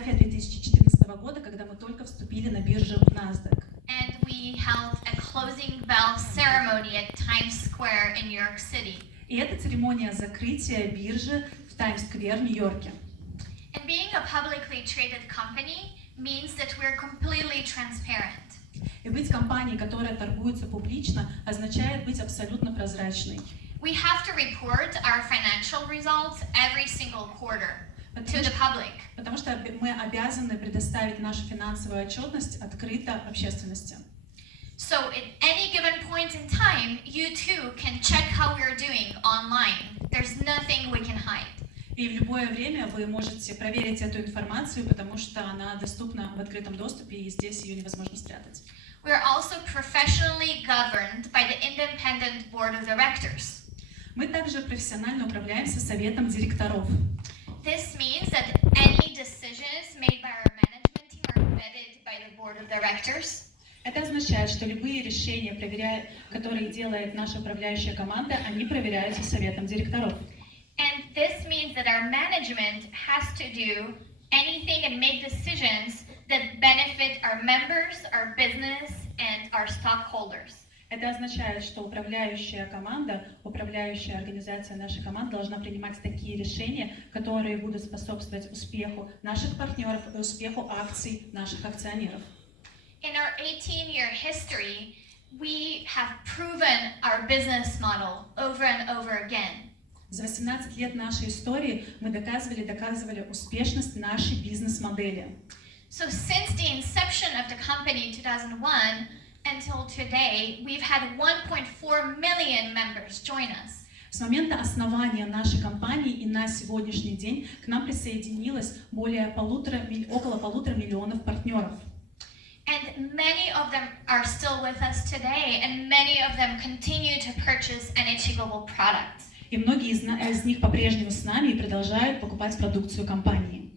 фотография 2014 года, когда мы только вступили на биржу NASDAQ. And we held a closing bell ceremony at Times Square in New York City. И это церемония закрытия биржи в Таймс-сквер в Нью-Йорке. And being a publicly traded company means that we're completely transparent. И быть компанией, которая торгуется публично, означает быть абсолютно прозрачной. We have to report our financial results every single quarter to the public. Потому что мы обязаны предоставить нашу финансовую отчетность открыто общественности. So at any given point in time, you too can check how we're doing online. There's nothing we can hide. И в любое время вы можете проверить эту информацию, потому что она доступна в открытом доступе, и здесь ее невозможно спрятать. We are also professionally governed by the independent board of directors. Мы также профессионально управляемся советом директоров. This means that any decisions made by our management team are vetted by the board of directors. Это означает, что любые решения, которые делает наша управляющая команда, они проверяются советом директоров. And this means that our management has to do anything and make decisions that benefit our members, our business, and our stockholders. Это означает, что управляющая команда, управляющая организация нашей команды должна принимать такие решения, которые будут способствовать успеху наших партнеров и успеху акций наших акционеров. In our 18-year history, we have proven our business model over and over again. За 18 лет нашей истории мы доказывали успешность нашей бизнес-модели. So since the inception of the company in 2001 until today, we've had 1.4 million members join us. С момента основания нашей компании и на сегодняшний день к нам присоединилось около 1,5 миллиона партнеров. And many of them are still with us today, and many of them continue to purchase NHTGlobal products. И многие из них по-прежнему с нами и продолжают покупать продукцию компании.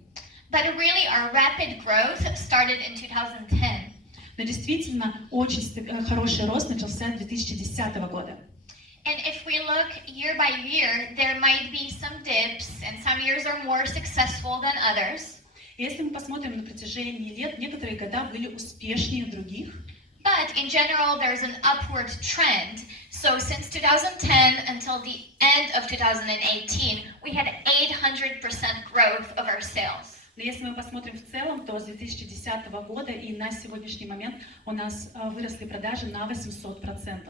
But really, our rapid growth started in 2010. Но действительно, очень хороший рост начался с 2010 года. And if we look year by year, there might be some dips, and some years are more successful than others. Если мы посмотрим на протяжении лет, некоторые года были успешнее других. But in general, there's an upward trend. So since 2010 until the end of 2018, we had 800% growth of our sales. Но если мы посмотрим в целом, то с 2010 года и на сегодняшний момент у нас выросли продажи на 800%.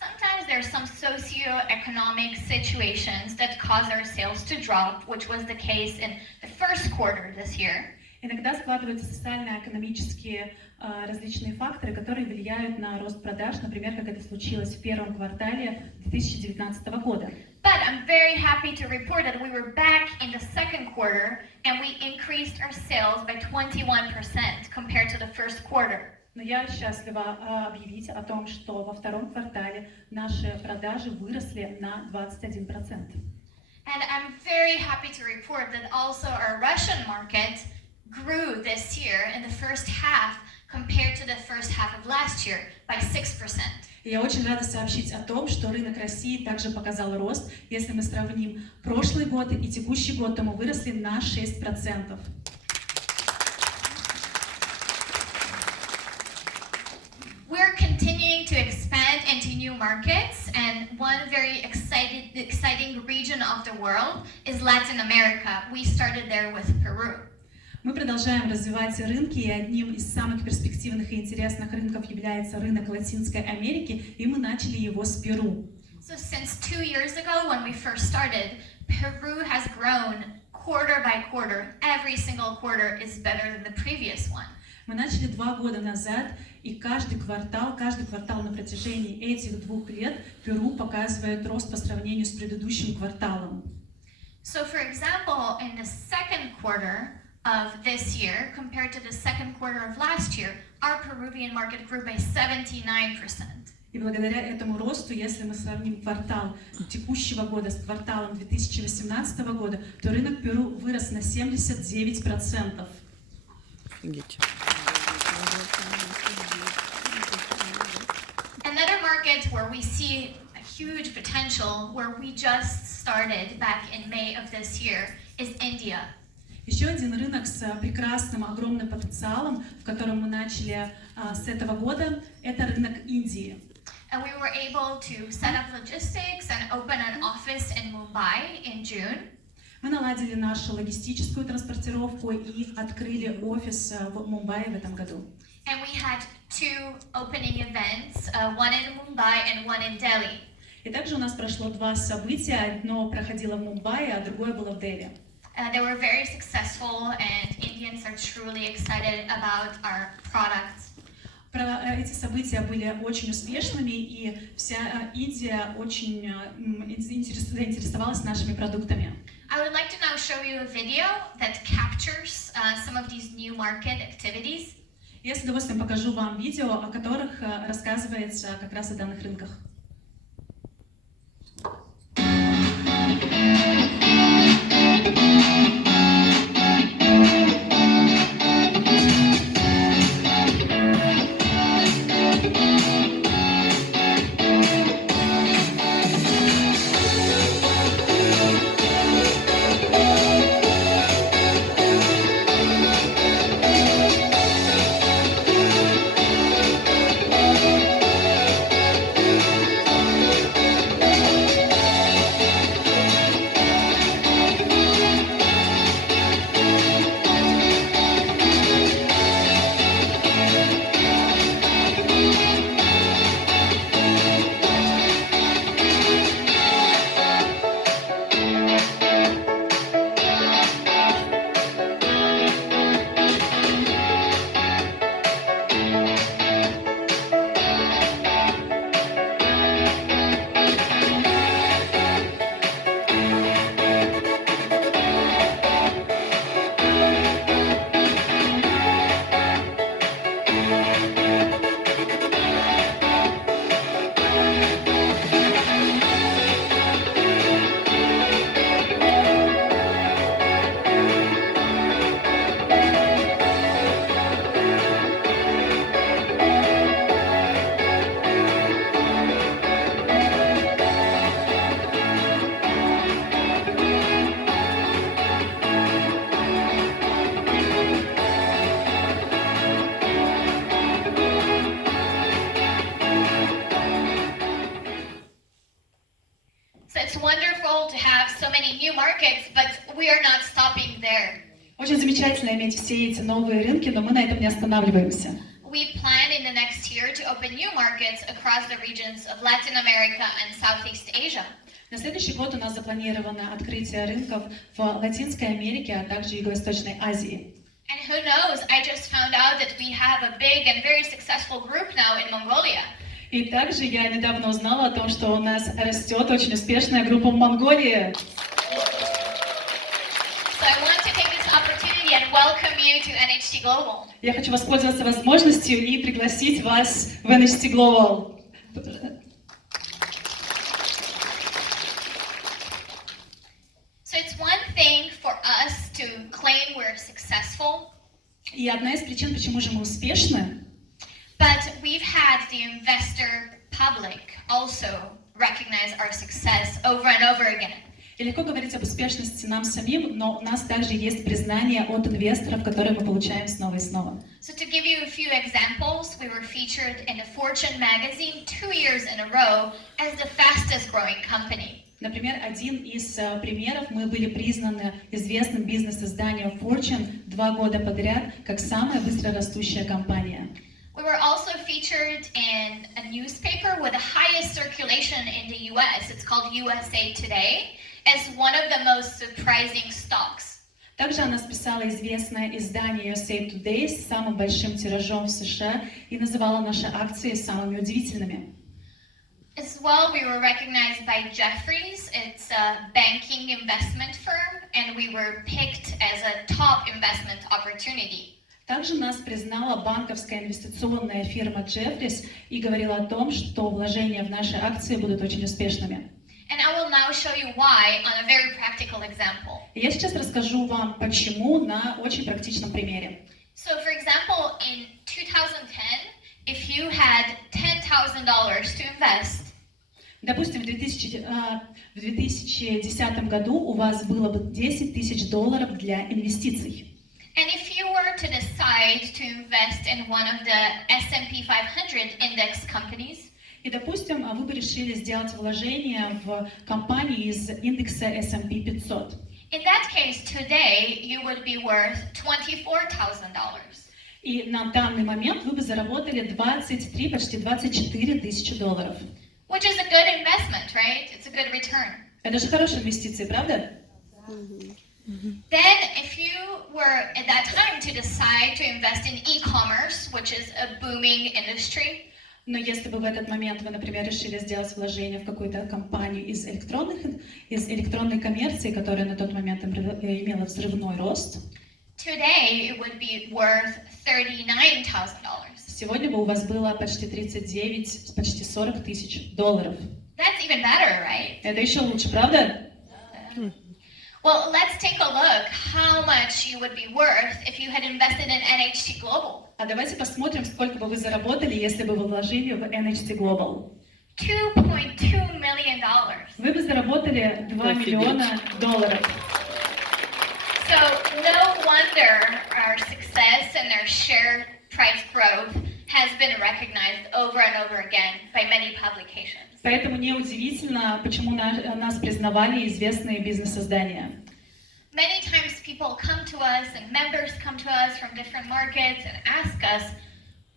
Sometimes there's some socio-economic situations that cause our sales to drop, which was the case in the first quarter this year. Иногда складываются социально-экономические различные факторы, которые влияют на рост продаж, например, как это случилось в первом квартале 2019 года. But I'm very happy to report that we were back in the second quarter and we increased our sales by 21% compared to the first quarter. Но я счастлива объявить о том, что во втором квартале наши продажи выросли на 21%. And I'm very happy to report that also our Russian market grew this year in the first half compared to the first half of last year by 6%. И я очень рада сообщить о том, что рынок России также показал рост. Если мы сравним прошлый год и текущий год, то мы выросли на 6%. We're continuing to expand into new markets, and one very exciting region of the world is Latin America. We started there with Peru. Мы продолжаем развивать рынки, и одним из самых перспективных и интересных рынков является рынок Латинской Америки, и мы начали его с Перу. So since 2 years ago, when we first started, Peru has grown quarter by quarter. Every single quarter is better than the previous one. Мы начали 2 года назад, и каждый квартал на протяжении этих 2 лет Перу показывает рост по сравнению с предыдущим кварталом. So for example, in the second quarter of this year, compared to the second quarter of last year, our Peruvian market grew by 79%. И благодаря этому росту, если мы сравним квартал текущего года с кварталом 2018 года, то рынок Перу вырос на 79%. Another market where we see a huge potential, where we just started back in May of this year, is India. Еще один рынок с прекрасным, огромным потенциалом, в котором мы начали с этого года, это рынок Индии. And we were able to set up logistics and open an office in Mumbai in June. Мы наладили нашу логистическую транспортировку и открыли офис в Мумбаи в этом году. And we had 2 opening events, one in Mumbai and one in Delhi. И также у нас прошло 2 события. Одно проходило в Мумбаи, а другое было в Дели. They were very successful, and Indians are truly excited about our products. Эти события были очень успешными, и вся Индия очень заинтересовалась нашими продуктами. I would like to now show you a video that captures some of these new market activities. Я с удовольствием покажу вам видео, о которых рассказывается как раз о данных рынках. Очень замечательно иметь все эти новые рынки, но мы на этом не останавливаемся. We plan in the next year to open new markets across the regions of Latin America and Southeast Asia. На следующий год у нас запланировано открытие рынков в Латинской Америке, а также Юго-Восточной Азии. And who knows, I just found out that we have a big and very successful group now in Mongolia. И также я недавно узнала о том, что у нас растет очень успешная группа в Монголии. So I want to take this opportunity and welcome you to NHTGlobal. Я хочу воспользоваться возможностью и пригласить вас в NHTGlobal. So it's one thing for us to claim we're successful. И одна из причин, почему же мы успешны, but we've had the investor public also recognize our success over and over again. И легко говорить об успешности нам самим, но у нас также есть признание от инвесторов, которые мы получаем снова и снова. So to give you a few examples, we were featured in the Fortune magazine 2 years in a row as the fastest growing company. Например, один из примеров, мы были признаны известным бизнес-изданием Fortune 2 года подряд как самая быстрорастущая компания. We were also featured in a newspaper with the highest circulation in the US. It's called USA Today, as one of the most surprising stocks. Также о нас писало известное издание USA Today с самым большим тиражом в США и называло наши акции самыми удивительными. As well, we were recognized by Jefferies. It's a banking investment firm, and we were picked as a top investment opportunity. Также нас признала банковская инвестиционная фирма Jefferies и говорила о том, что вложения в наши акции будут очень успешными. And I will now show you why on a very practical example. И я сейчас расскажу вам, почему на очень практичном примере. So, for example, in 2010, if you had $10,000 to invest, Допустим, в 2010 году у вас было бы $10 тысяч для инвестиций. And if you were to decide to invest in one of the S&P 500 index companies, И, допустим, вы бы решили сделать вложение в компании из индекса S&P 500. in that case, today you would be worth $24,000. И на данный момент вы бы заработали почти 24 тысячи долларов. Which is a good investment, right? It's a good return. Это же хорошая инвестиция, правда? Then, if you were at that time to decide to invest in e-commerce, which is a booming industry, Но если бы в этот момент вы, например, решили сделать вложение в какую-то компанию из электронной коммерции, которая на тот момент имела взрывной рост, today it would be worth $39,000. сегодня бы у вас было почти 39, почти 40 тысяч долларов. That's even better, right? Это еще лучше, правда? Well, let's take a look how much you would be worth if you had invested in NHTGlobal. А давайте посмотрим, сколько бы вы заработали, если бы вы вложили в NHTGlobal. $2.2 million. Вы бы заработали $2 миллиона. So no wonder our success and their share price growth has been recognized over and over again by many publications. Поэтому неудивительно, почему нас признавали известные бизнес-издания. Many times people come to us and members come to us from different markets and ask us,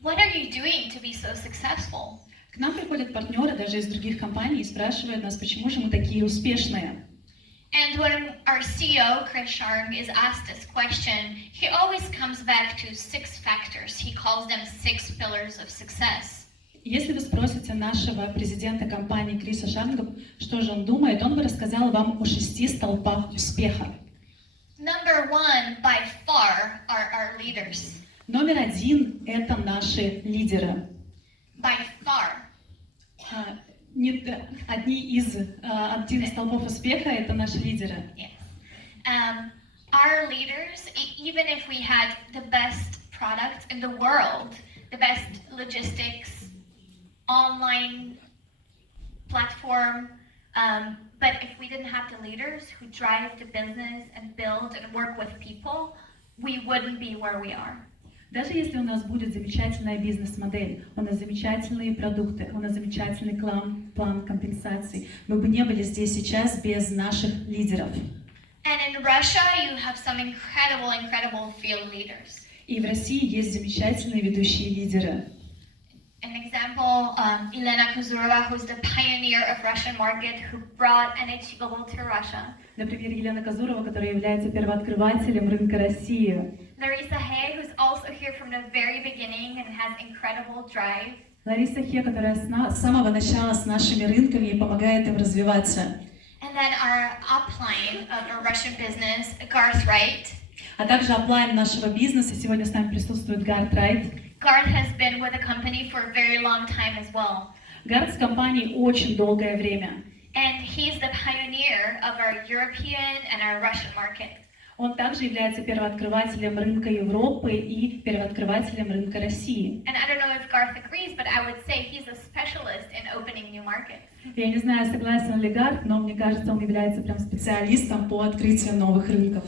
what are you doing to be so successful? К нам приходят партнеры даже из других компаний и спрашивают нас, почему же мы такие успешные. And when our CEO, Chris Sharng, is asked this question, he always comes back to 6 factors. He calls them 6 pillars of success. Если вы спросите нашего президента компании Криса Шарнга, что же он думает, он бы рассказал вам о 6 столпах успеха. Number 1, by far, are our leaders. Номер 1 – это наши лидеры. By far. Один из столпов успеха – это наши лидеры. Yes. Our leaders, even if we had the best products in the world, the best logistics, online platform, but if we didn't have the leaders who drive the business and build and work with people, we wouldn't be where we are. Даже если у нас будет замечательная бизнес-модель, у нас замечательные продукты, у нас замечательный план компенсаций, мы бы не были здесь сейчас без наших лидеров. And in Russia, you have some incredible field leaders. И в России есть замечательные ведущие лидеры. An example, Elena Kuzurova, who's the pioneer of Russian market, who brought NHTGlobal to Russia. Например, Елена Козурова, которая является первооткрывателем рынка России. Larissa Hay, who's also here from the very beginning and has incredible drive. Лариса Хе, которая с самого начала с нашими рынками и помогает им развиваться. And then our upline of our Russian business, Garth Wright. А также аплайн нашего бизнеса. Сегодня с нами присутствует Гарт Райт. Garth has been with the company for a very long time as well. Гарт с компанией очень долгое время. And he's the pioneer of our European and our Russian market. Он также является первооткрывателем рынка Европы и первооткрывателем рынка России. And I don't know if Garth agrees, but I would say he's a specialist in opening new markets. Я не знаю, согласен ли Гарт, но мне кажется, он является прям специалистом по открытию новых рынков.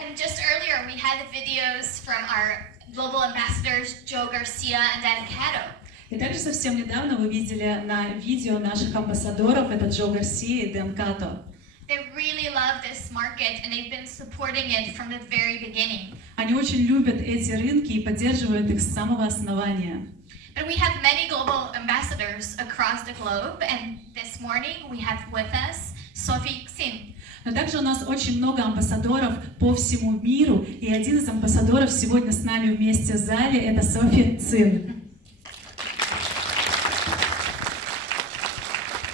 And just earlier we had videos from our global ambassadors Joe Garcia and Dan Cato. И также совсем недавно вы видели на видео наших амбассадоров, это Джо Гарсия и Дэн Като. They really love this market and they've been supporting it from the very beginning. Они очень любят эти рынки и поддерживают их с самого основания. But we have many global ambassadors across the globe, and this morning we have with us Sophie Xin. Но также у нас очень много амбассадоров по всему миру, и один из амбассадоров сегодня с нами вместе в зале – это Софи Цин.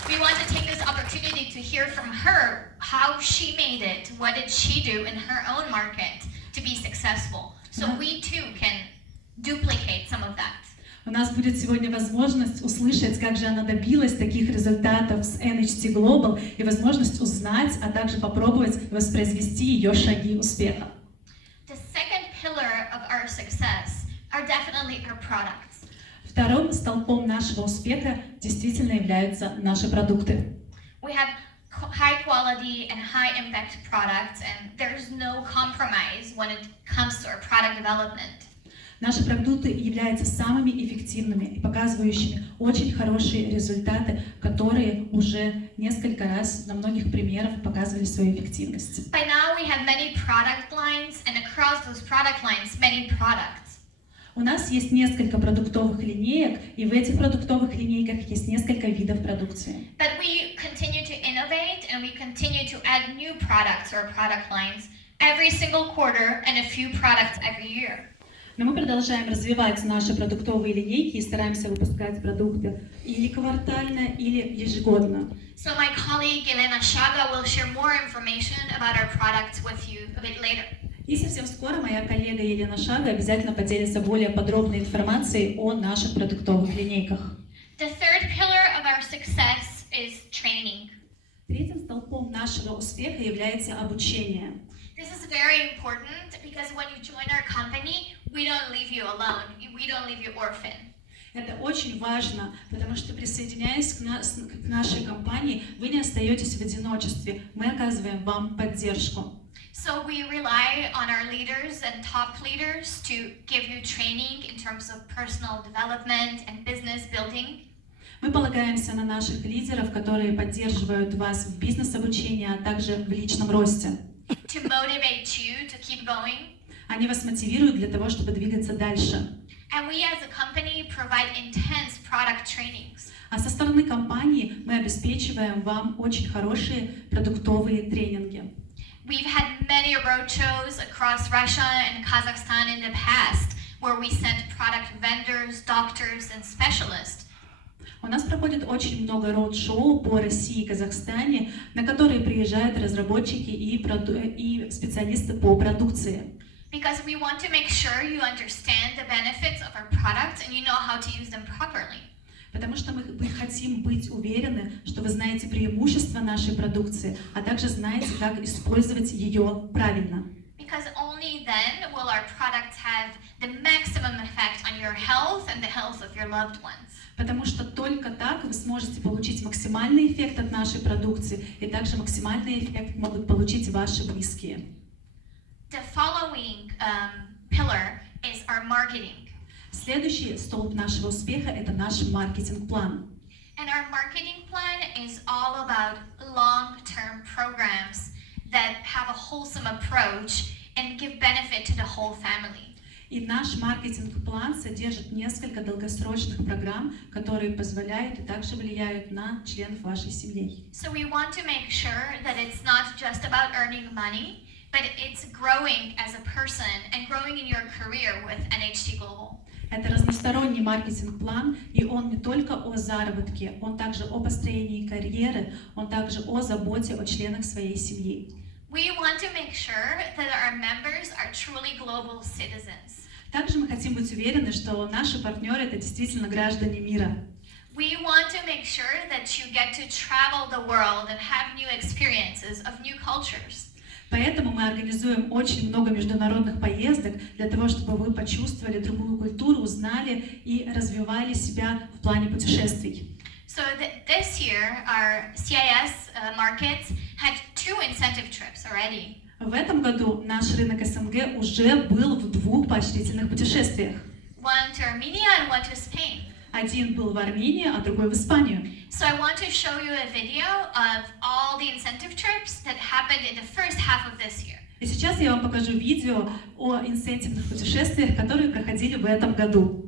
We want to take this opportunity to hear from her how she made it, what did she do in her own market to be successful, so we too can duplicate some of that. У нас будет сегодня возможность услышать, как же она добилась таких результатов с NHTGlobal, и возможность узнать, а также попробовать воспроизвести ее шаги успеха. The second pillar of our success are definitely our products. Вторым столпом нашего успеха действительно являются наши продукты. We have high quality and high impact products, and there's no compromise when it comes to our product development. Наши продукты являются самыми эффективными и показывающими очень хорошие результаты, которые уже несколько раз на многих примерах показывали свою эффективность. By now we have many product lines, and across those product lines, many products. У нас есть несколько продуктовых линеек, и в этих продуктовых линейках есть несколько видов продукции. But we continue to innovate, and we continue to add new products or product lines every single quarter and a few products every year. Но мы продолжаем развивать наши продуктовые линейки и стараемся выпускать продукты или квартально, или ежегодно. So my colleague Elena Shaga will share more information about our products with you a bit later. И совсем скоро моя коллега Елена Шага обязательно поделится более подробной информацией о наших продуктовых линейках. The third pillar of our success is training. Третьим столпом нашего успеха является обучение. This is very important because when you join our company, we don't leave you alone. We don't leave you orphan. Это очень важно, потому что, присоединяясь к нашей компании, вы не остаетесь в одиночестве. Мы оказываем вам поддержку. So we rely on our leaders and top leaders to give you training in terms of personal development and business building. Мы полагаемся на наших лидеров, которые поддерживают вас в бизнес-обучении, а также в личном росте. To motivate you to keep going. Они вас мотивируют для того, чтобы двигаться дальше. And we as a company provide intense product trainings. А со стороны компании мы обеспечиваем вам очень хорошие продуктовые тренинги. We've had many roadshows across Russia and Kazakhstan in the past, where we sent product vendors, doctors, and specialists. У нас проходит очень много роуд-шоу по России и Казахстане, на которые приезжают разработчики и специалисты по продукции. Because we want to make sure you understand the benefits of our products and you know how to use them properly. Потому что мы хотим быть уверены, что вы знаете преимущества нашей продукции, а также знаете, как использовать ее правильно. Because only then will our products have the maximum effect on your health and the health of your loved ones. Потому что только так вы сможете получить максимальный эффект от нашей продукции, и также максимальный эффект могут получить ваши близкие. The following pillar is our marketing. Следующий столб нашего успеха – это наш маркетинг-план. And our marketing plan is all about long-term programs that have a wholesome approach and give benefit to the whole family. И наш маркетинг-план содержит несколько долгосрочных программ, которые позволяют и также влияют на членов вашей семьи. So we want to make sure that it's not just about earning money, but it's growing as a person and growing in your career with NHTGlobal. Это разносторонний маркетинг-план, и он не только о заработке, он также о построении карьеры, он также о заботе о членах своей семьи. We want to make sure that our members are truly global citizens. Также мы хотим быть уверены, что наши партнеры – это действительно граждане мира. We want to make sure that you get to travel the world and have new experiences of new cultures. Поэтому мы организуем очень много международных поездок для того, чтобы вы почувствовали другую культуру, узнали и развивали себя в плане путешествий. So this year, our CIS markets had 2 incentive trips already. В этом году наш рынок СНГ уже был в 2 поощрительных путешествиях. One to Armenia and one to Spain. Один был в Армении, а другой в Испанию. So I want to show you a video of all the incentive trips that happened in the first half of this year. И сейчас я вам покажу видео о инсентивных путешествиях, которые проходили в этом году.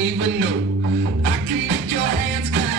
even know. I can make your hands clap.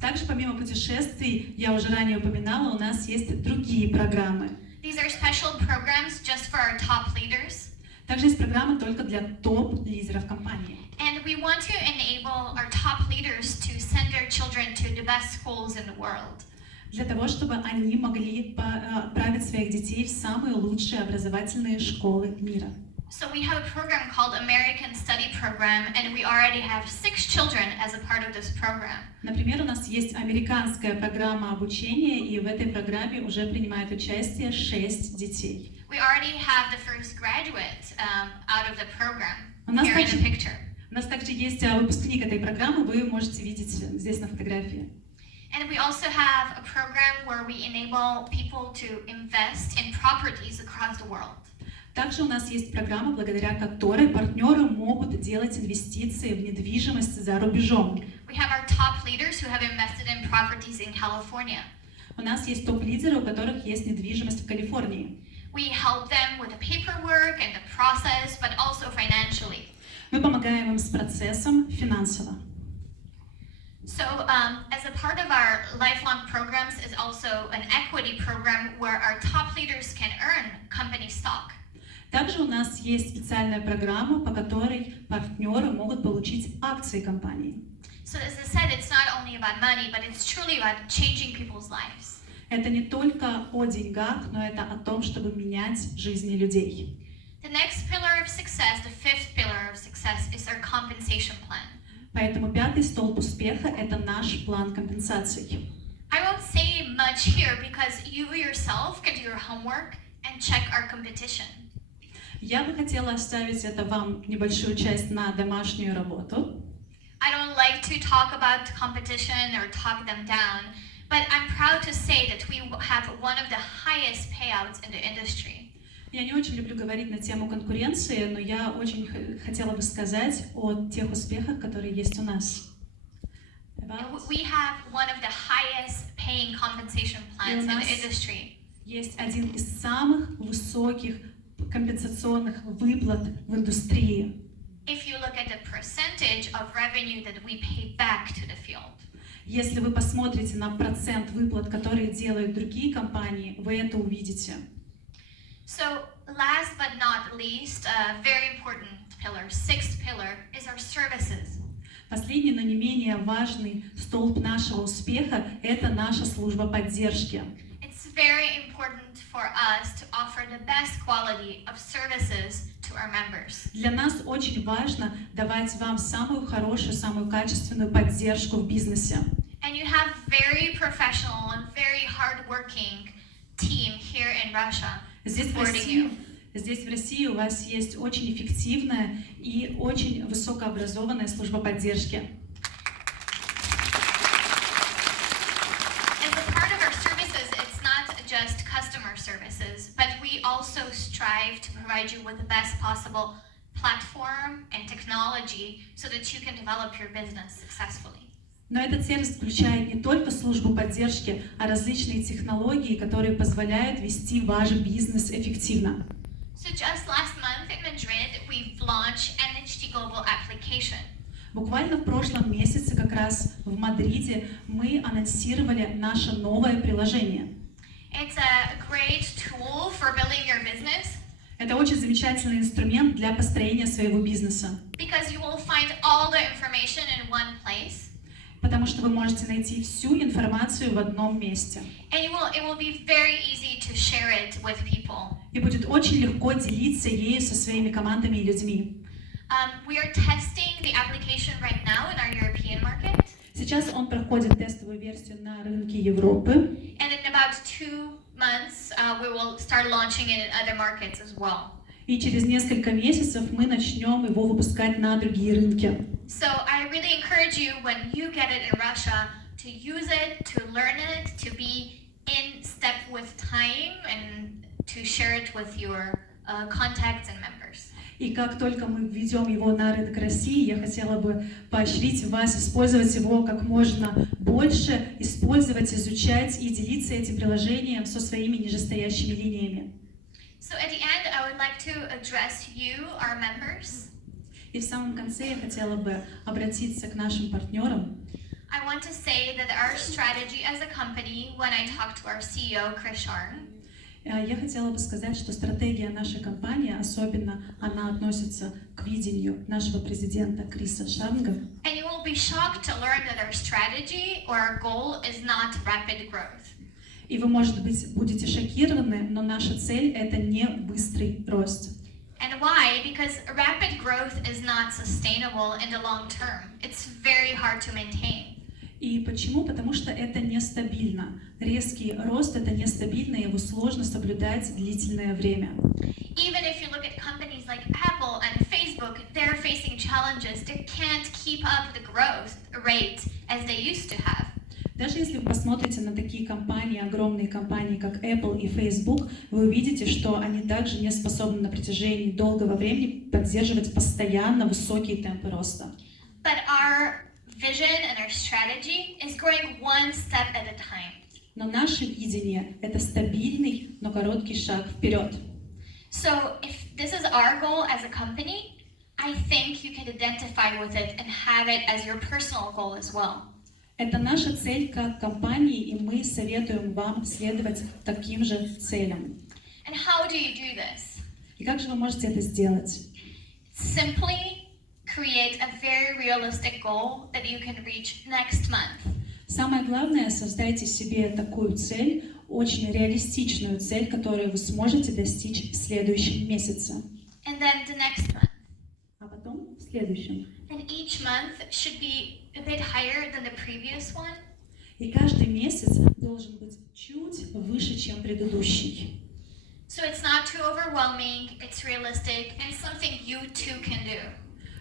Также помимо путешествий, я уже ранее упоминала, у нас есть другие программы. These are special programs just for our top leaders. Также есть программы только для топ-лидеров компании. And we want to enable our top leaders to send their children to the best schools in the world. Для того, чтобы они могли отправить своих детей в самые лучшие образовательные школы мира. So we have a program called American Study Program, and we already have 6 children as a part of this program. Например, у нас есть американская программа обучения, и в этой программе уже принимает участие 6 детей. We already have the first graduate out of the program here in the picture. У нас также есть выпускник этой программы, вы можете видеть здесь на фотографии. And we also have a program where we enable people to invest in properties across the world. Также у нас есть программа, благодаря которой партнеры могут делать инвестиции в недвижимость за рубежом. We have our top leaders who have invested in properties in California. У нас есть топ-лидеры, у которых есть недвижимость в Калифорнии. We help them with the paperwork and the process, but also financially. Мы помогаем им с процессом финансово. So, as a part of our lifelong programs is also an equity program where our top leaders can earn company stock. Также у нас есть специальная программа, по которой партнеры могут получить акции компании. So, as I said, it's not only about money, but it's truly about changing people's lives. Это не только о деньгах, но это о том, чтобы менять жизни людей. The next pillar of success, the fifth pillar of success, is our compensation plan. Поэтому пятый столб успеха – это наш план компенсаций. I won't say much here because you yourself can do your homework and check our competition. Я бы хотела оставить это вам небольшую часть на домашнюю работу. I don't like to talk about competition or talk them down, but I'm proud to say that we have one of the highest payouts in the industry. Я не очень люблю говорить на тему конкуренции, но я очень хотела бы сказать о тех успехах, которые есть у нас. We have one of the highest paying compensation plans in the industry. Есть один из самых высоких компенсационных выплат в индустрии. If you look at the percentage of revenue that we pay back to the field. Если вы посмотрите на процент выплат, которые делают другие компании, вы это увидите. So, last but not least, a very important pillar, sixth pillar, is our services. Последний, но не менее важный столб нашего успеха – это наша служба поддержки. It's very important for us to offer the best quality of services to our members. Для нас очень важно давать вам самую хорошую, самую качественную поддержку в бизнесе. And you have very professional and very hardworking team here in Russia supporting you. Здесь в России у вас есть очень эффективная и очень высокообразованная служба поддержки. As a part of our services, it's not just customer services, but we also strive to provide you with the best possible platform and technology so that you can develop your business successfully. Но этот сервис включает не только службу поддержки, а различные технологии, которые позволяют вести ваш бизнес эффективно. So just last month in Madrid, we've launched NHTGlobal application. Буквально в прошлом месяце, как раз в Мадриде, мы анонсировали наше новое приложение. It's a great tool for building your business Это очень замечательный инструмент для построения своего бизнеса, because you will find all the information in one place. потому что вы можете найти всю информацию в одном месте. And it will be very easy to share it with people. И будет очень легко делиться ею со своими командами и людьми. We are testing the application right now in our European market. Сейчас он проходит тестовую версию на рынке Европы. And in about 2 months, we will start launching it in other markets as well. И через несколько месяцев мы начнем его выпускать на другие рынки. So I really encourage you when you get it in Russia to use it, to learn it, to be in step with time and to share it with your contacts and members. И как только мы введем его на рынок России, я хотела бы поощрить вас использовать его как можно больше, использовать, изучать и делиться этим приложением со своими нижестоящими линиями. So at the end, I would like to address you, our members. И в самом конце я хотела бы обратиться к нашим партнерам. I want to say that our strategy as a company, when I talked to our CEO, Chris Sharn, Я хотела бы сказать, что стратегия нашей компании, особенно она относится к видению нашего президента Криса Шарнга. and you will be shocked to learn that our strategy or our goal is not rapid growth. И вы, может быть, будете шокированы, но наша цель — это не быстрый рост. And why? Because rapid growth is not sustainable in the long term. It's very hard to maintain. И почему? Потому что это нестабильно. Резкий рост — это нестабильно, его сложно соблюдать длительное время. Even if you look at companies like Apple and Facebook, they're facing challenges. They can't keep up the growth rate as they used to have. Даже если вы посмотрите на такие компании, огромные компании, как Apple и Facebook, вы увидите, что они также не способны на протяжении долгого времени поддерживать постоянно высокие темпы роста. But our vision and our strategy is growing one step at a time. Но наше видение — это стабильный, но короткий шаг вперед. So if this is our goal as a company, I think you can identify with it and have it as your personal goal as well. Это наша цель как компании, и мы советуем вам следовать таким же целям. And how do you do this? И как же вы можете это сделать? Simply create a very realistic goal that you can reach next month. Самое главное — создайте себе такую цель, очень реалистичную цель, которую вы сможете достичь в следующем месяце. And then the next month. А потом в следующем. And each month should be a bit higher than the previous one. И каждый месяц должен быть чуть выше, чем предыдущий. So it's not too overwhelming, it's realistic, and something you too can do.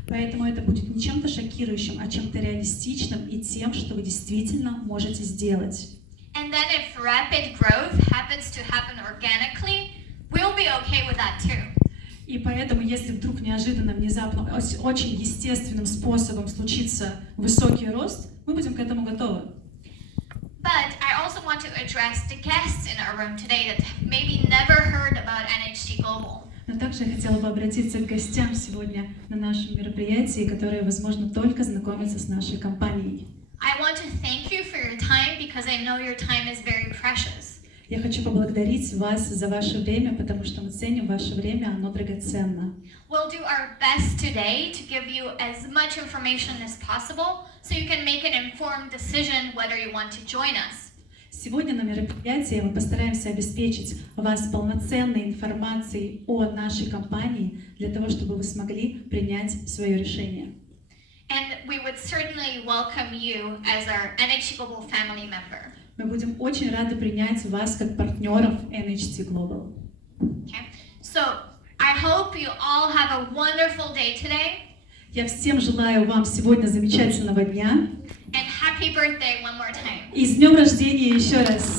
Поэтому это будет не чем-то шокирующим, а чем-то реалистичным и тем, что вы действительно можете сделать. And then if rapid growth happens to happen organically, we'll be okay with that too. И поэтому, если вдруг неожиданно, внезапно, очень естественным способом случится высокий рост, мы будем к этому готовы. But I also want to address the guests in our room today that maybe never heard about NHTGlobal. Но также я хотела бы обратиться к гостям сегодня на нашем мероприятии, которые, возможно, только знакомятся с нашей компанией. I want to thank you for your time because I know your time is very precious. Я хочу поблагодарить вас за ваше время, потому что мы ценим ваше время, оно драгоценно. We'll do our best today to give you as much information as possible so you can make an informed decision whether you want to join us. Сегодня на мероприятии мы постараемся обеспечить вас полноценной информацией о нашей компании для того, чтобы вы смогли принять свое решение. And we would certainly welcome you as our NHTGlobal family member. Мы будем очень рады принять вас как партнеров NHTGlobal. Okay? So I hope you all have a wonderful day today. Я всем желаю вам сегодня замечательного дня. And happy birthday one more time. И с днем рождения еще раз!